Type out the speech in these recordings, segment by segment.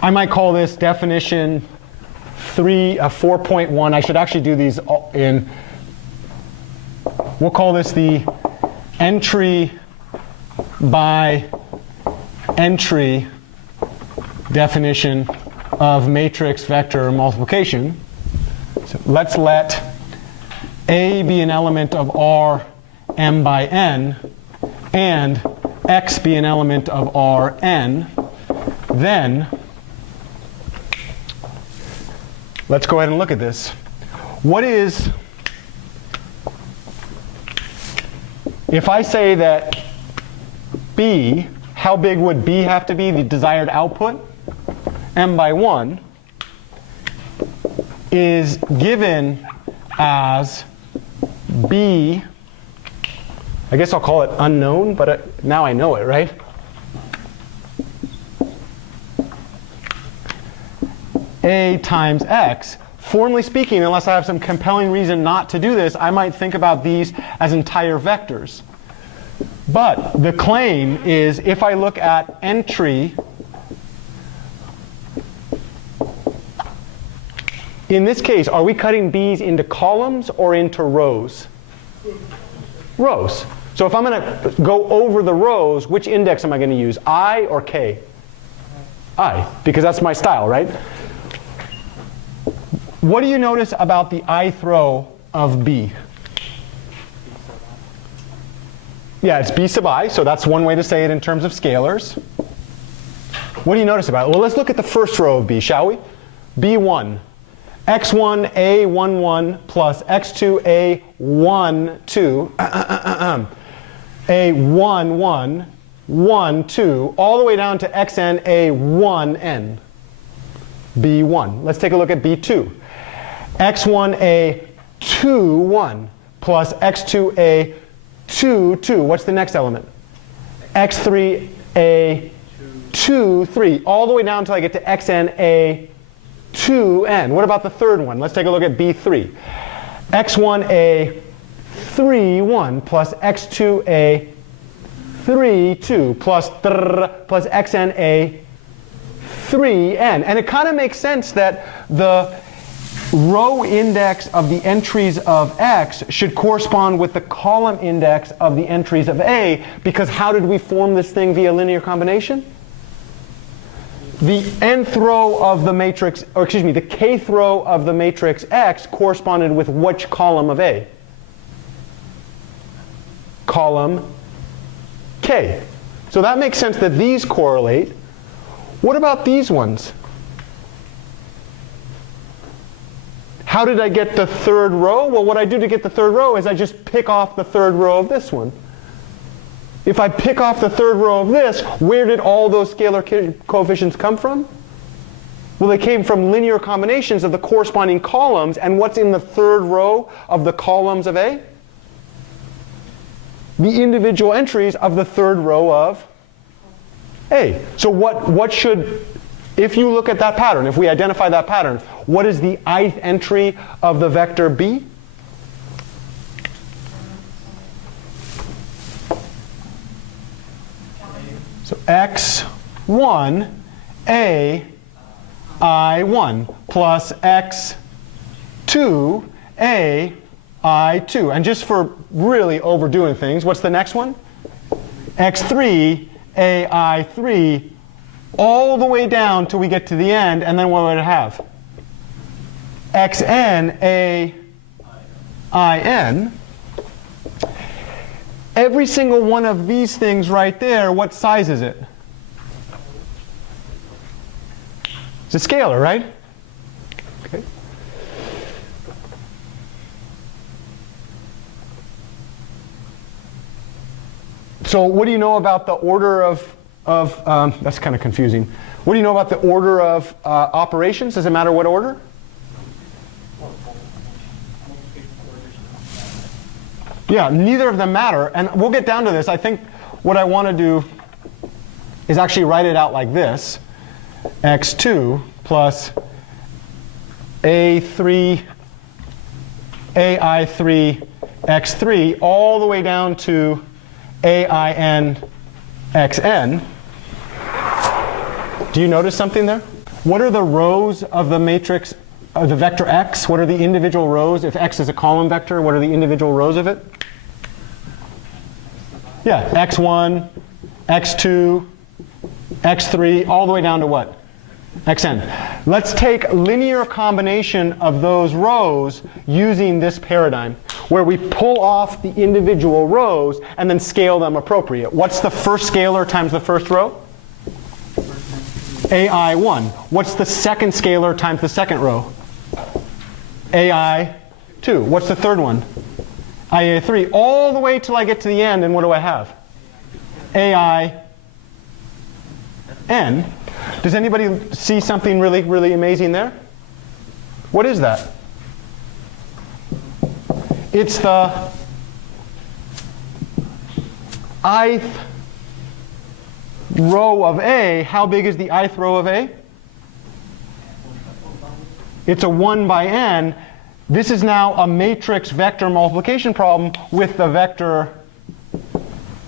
I might call this definition 4.1. I should actually do these in, we'll call this the entry by entry definition of matrix vector multiplication. So let's let A be an element of R m by n and x be an element of Rn. Then let's go ahead and look at this. What is, if I say that B, how big would B have to be, the desired output? M by 1 is given as B, I guess I'll call it unknown, but now I know it, right? A times x. Formally speaking, unless I have some compelling reason not to do this, I might think about these as entire vectors. But the claim is if I look at entry, in this case, are we cutting B's into columns or into rows? Rows. So if I'm going to go over the rows, which index am I going to use? I or K? I, because that's my style, right? What do you notice about the ith row of B? Yeah, it's B sub I, so that's one way to say it in terms of scalars. What do you notice about it? Well, let's look at the first row of B, shall we? B1. x1 a11 plus x2 a12 a11 1 2 all the way down to xn a1n. B1. Let's take a look at B2. x1 a21 plus x2 a22. What's the next element? x3 a23 all the way down until I get to xn a2n. What about the third one? Let's take a look at B3. x1 a31 plus x2 a32 plus xn a3n. And it kind of makes sense that the row index of the entries of x should correspond with the column index of the entries of A, because how did we form this thing via linear combination? The nth row of the matrix, or excuse me, the kth row of the matrix X corresponded with which column of A? Column K. So that makes sense that these correlate. What about these ones? How did I get the third row? Well, what I do to get the third row is I just pick off the third row of this one. If I pick off the third row of this, where did all those scalar coefficients come from? Well, they came from linear combinations of the corresponding columns. And what's in the third row of the columns of A? The individual entries of the third row of A. So what should, if you look at that pattern, if we identify that pattern, what is the ith entry of the vector B? So x1 a I1 plus x2 a I2. And just for really overdoing things, what's the next one? x3 a I3 all the way down till we get to the end, and then what would it have? xn a in. Every single one of these things right there, what size is it? It's a scalar, right? Okay. So what do you know about the order of that's kind of confusing. What do you know about the order of operations? Does it matter what order? Yeah, neither of them matter. And we'll get down to this. I think what I want to do is actually write it out like this. x2 plus a3 ai3 x3 all the way down to ain xn. Do you notice something there? What are the rows of the matrix, the vector x? What are the individual rows? If x is a column vector, what are the individual rows of it? Yeah, x1, x2, x3, all the way down to what? Xn. Let's take linear combination of those rows using this paradigm, where we pull off the individual rows and then scale them appropriate. What's the first scalar times the first row? AI1. What's the second scalar times the second row? AI2. What's the third one? IA3. All the way till I get to the end, and what do I have? AIN. Does anybody see something really, really amazing there? What is that? It's the ith row of A. How big is the ith row of A? It's a 1 by n. This is now a matrix vector multiplication problem with the vector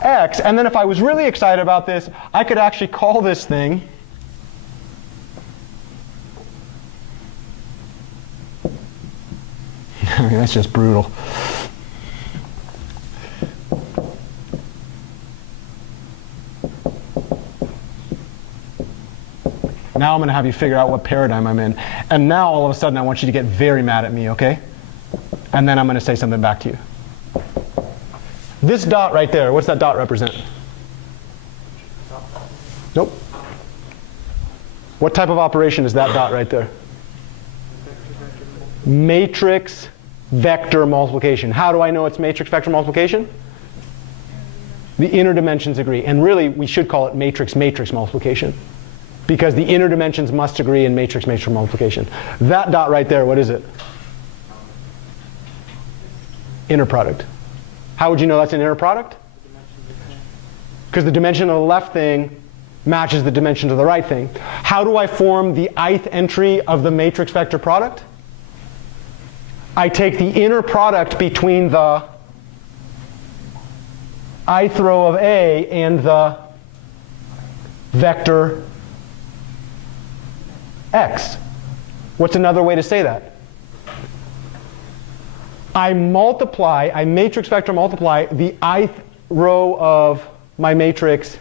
x. And then if I was really excited about this, I could actually call this thing I mean, that's just brutal. Now I'm going to have you figure out what paradigm I'm in. And now all of a sudden I want you to get very mad at me, okay? And then I'm going to say something back to you. This dot right there, what's that dot represent? Nope. What type of operation is that dot right there? Matrix vector multiplication. How do I know it's matrix vector multiplication? The inner dimensions agree. And really, we should call it matrix-matrix multiplication, because the inner dimensions must agree in matrix-matrix multiplication. That dot right there, what is it? Inner product. How would you know that's an inner product? Because the dimension of the left thing matches the dimension of the right thing. How do I form the ith entry of the matrix vector product? I take the inner product between the ith row of A and the vector x. What's another way to say that? I matrix vector multiply the ith row of my matrix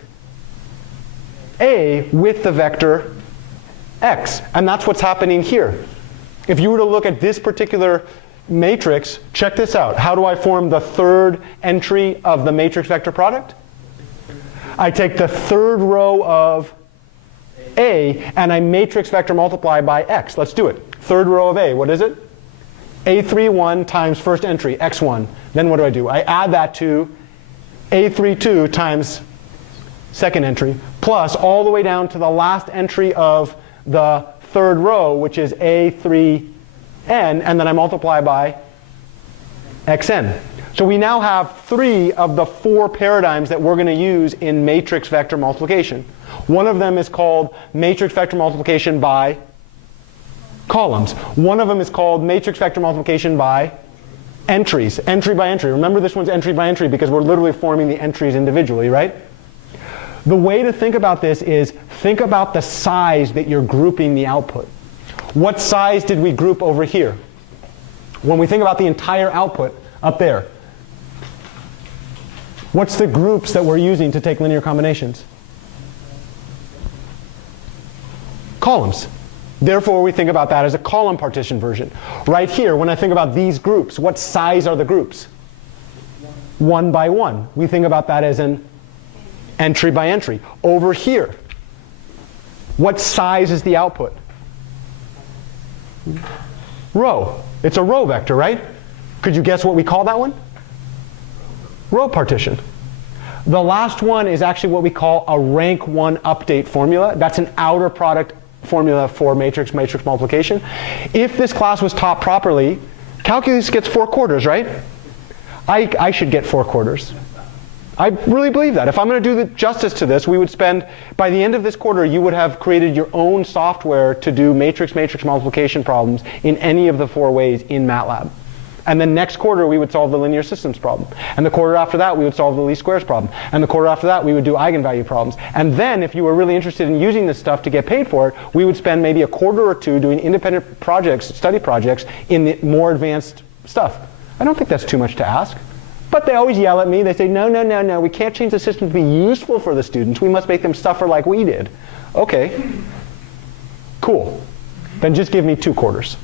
A with the vector x. And that's what's happening here. If you were to look at this particular matrix, check this out. How do I form the third entry of the matrix vector product? I take the third row of A and I matrix vector multiply by x. Let's do it. Third row of A, what is it? A31 times first entry, x1. Then what do? I add that to A32 times second entry, plus all the way down to the last entry of the third row, which is A3n, and then I multiply by xn. So we now have 3 of the 4 paradigms that we're going to use in matrix vector multiplication. One of them is called matrix vector multiplication by columns. One of them is called matrix vector multiplication by entries, entry by entry. Remember, this one's entry by entry because we're literally forming the entries individually, right? The way to think about this is think about the size that you're grouping the output. What size did we group over here? When we think about the entire output up there, what's the groups that we're using to take linear combinations? Columns. Therefore, we think about that as a column partition version. Right here, when I think about these groups, what size are the groups? 1 by 1. We think about that as an entry by entry. Over here, what size is the output? Row. It's a row vector, right? Could you guess what we call that one? Row partition. The last one is actually what we call a rank 1 update formula. That's an outer product formula for matrix-matrix multiplication. If this class was taught properly, calculus gets 4 quarters, right? I should get 4 quarters. I really believe that. If I'm going to do the justice to this, we would spend, by the end of this quarter, you would have created your own software to do matrix-matrix multiplication problems in any of the 4 ways in MATLAB. And then next quarter, we would solve the linear systems problem. And the quarter after that, we would solve the least squares problem. And the quarter after that, we would do eigenvalue problems. And then, if you were really interested in using this stuff to get paid for it, we would spend maybe a quarter or two doing independent projects, study projects, in the more advanced stuff. I don't think that's too much to ask. But they always yell at me. They say, no, no, no, no, we can't change the system to be useful for the students. We must make them suffer like we did. OK, cool. Then just give me 2 quarters.